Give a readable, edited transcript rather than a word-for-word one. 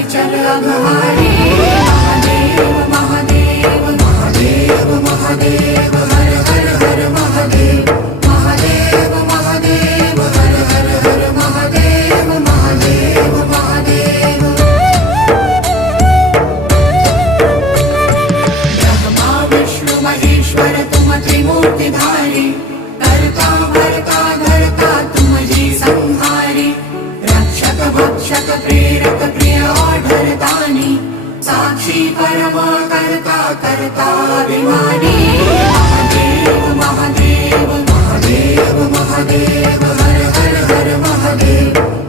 विचल अघहारी महादेव महादेव महादेव महादेव हर हर हर महादेव महादेव महादेव हर हर हर महादेव महादेव महादेव ब्रह्मा विष्णु महेश्वर तुम त्रिमूर्तिधारी करता भरता धरता तुम जी संहारी रक्षक भक्षक प्रेरक प्रिय आढरदानी साक्षी परम करता करता अभिमानी महादेव महादेव महादेव महादेव हर हर हर महादेव